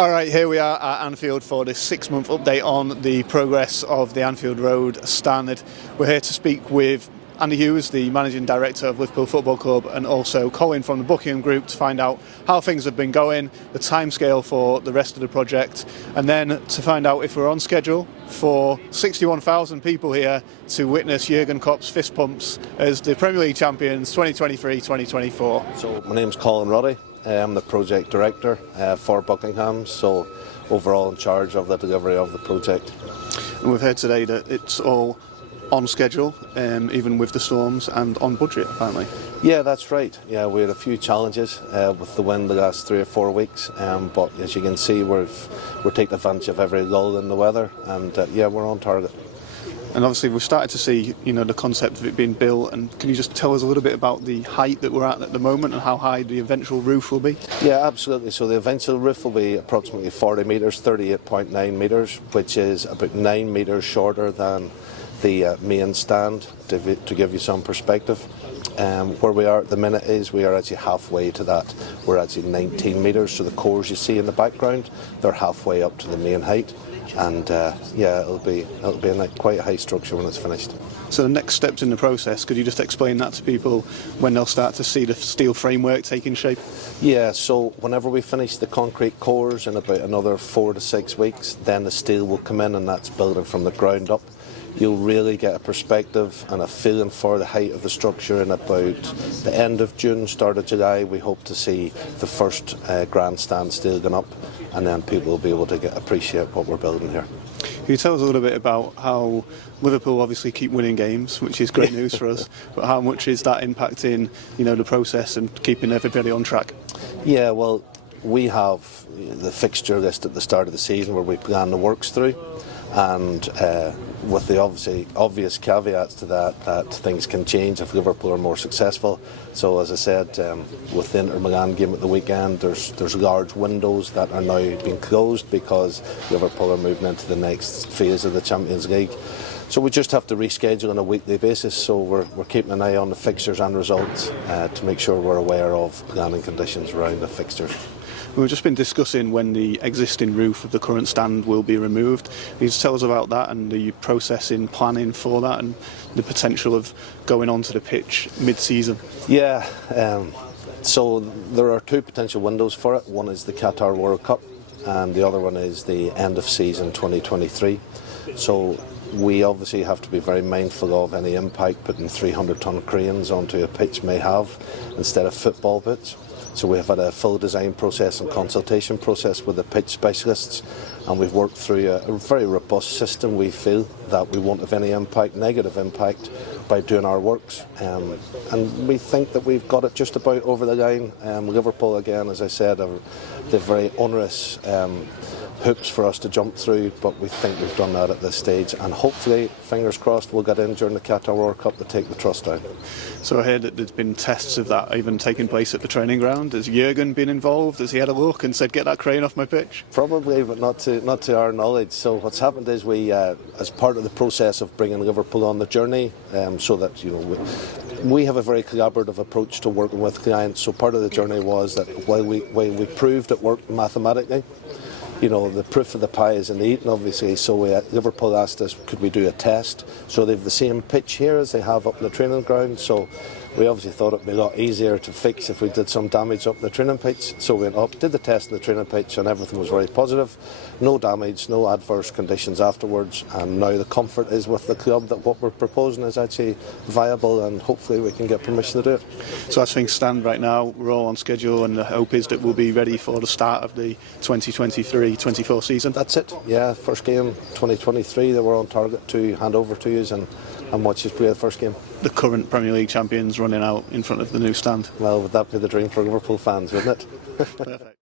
Alright, here we are at Anfield for this 6-month update on the progress of the Anfield Road stand. We're here to speak with Andy Hughes, the Managing Director of Liverpool Football Club, and also Colin from the Buckingham Group to find out how things have been going, the timescale for the rest of the project, and then to find out if we're on schedule for 61,000 people here to witness Jurgen Klopp's fist pumps as the Premier League champions 2023-2024. So my name's Colin Roddy. I'm the project director for Buckingham, so overall in charge of the delivery of the project. And we've heard today that it's all on schedule, even with the storms, and on budget apparently. Yeah, that's right. Yeah, we had a few challenges with the wind the last 3 or 4 weeks, but as you can see, we're taking advantage of every lull in the weather, and yeah, we're on target. And obviously we've started to see, the concept of it being built, and can you just tell us a little bit about the height that we're at the moment and how high the eventual roof will be? Yeah, absolutely. So the eventual roof will be approximately 40 metres, 38.9 metres, which is about 9 metres shorter than the main stand, to give you some perspective. Where we are at the minute is we are actually halfway to that. We're actually 19 metres, so the cores you see in the background, they're halfway up to the main height. And yeah, it'll be quite a high structure when it's finished. So the next steps in the process, could you just explain that to people when they'll start to see the steel framework taking shape? Yeah, so whenever we finish the concrete cores in about another 4 to 6 weeks, then the steel will come in, and that's building from the ground up. You'll really get a perspective and a feeling for the height of the structure in about the end of June, start of July. We hope to see the first grandstand steel going up, and then people will be able to appreciate what we're building here. Can you tell us a little bit about how Liverpool obviously keep winning games, which is great news for us, but how much is that impacting the process and keeping everybody on track? Yeah, well, we have the fixture list at the start of the season where we plan the works through, and with the obvious caveats to that things can change if Liverpool are more successful. So as I said, with the Inter Milan game at the weekend, there's large windows that are now being closed because Liverpool are moving into the next phase of the Champions League. So we just have to reschedule on a weekly basis, so we're keeping an eye on the fixtures and results to make sure we're aware of planning conditions around the fixtures. We've just been discussing when the existing roof of the current stand will be removed. Can you just tell us about that and the process in planning for that and the potential of going onto the pitch mid-season? Yeah, so there are 2 potential windows for it. One is the Qatar World Cup and the other one is the end of season 2023. So we obviously have to be very mindful of any impact putting 300-ton cranes onto a pitch may have instead of football pitch. So we have had a full design process and consultation process with the pitch specialists, and we've worked through a very robust system. We feel that we won't have any negative impact by doing our works, and we think that we've got it just about over the line. Liverpool, again, as I said, they're very onerous hoops for us to jump through, but we think we've done that at this stage, and hopefully, fingers crossed, we'll get in during the Qatar World Cup to take the trust down. So I heard that there's been tests of that even taking place at the training ground. Has Jurgen been involved? Has he had a look and said, get that crane off my pitch? Probably, but not to our knowledge. So what's happened is we, as part of the process of bringing Liverpool on the journey, so that we have a very collaborative approach to working with clients. So part of the journey was that while we proved it worked mathematically, the proof of the pie is in the eating, obviously. So Liverpool asked us, could we do a test? So they have the same pitch here as they have up in the training ground. So we obviously thought it would be a lot easier to fix if we did some damage up in the training pitch. So we went up, did the test in the training pitch, and everything was very positive. No damage, no adverse conditions afterwards. And now the comfort is with the club that what we're proposing is actually viable, and hopefully we can get permission to do it. So as things stand right now, we're all on schedule, and the hope is that we'll be ready for the start of the 2023-24 season. That's it. Yeah, first game 2023 that we're on target to hand over to you and watch us play the first game. The current Premier League champions running out in front of the new stand. Well, would that be the dream for Liverpool fans, wouldn't it? Perfect.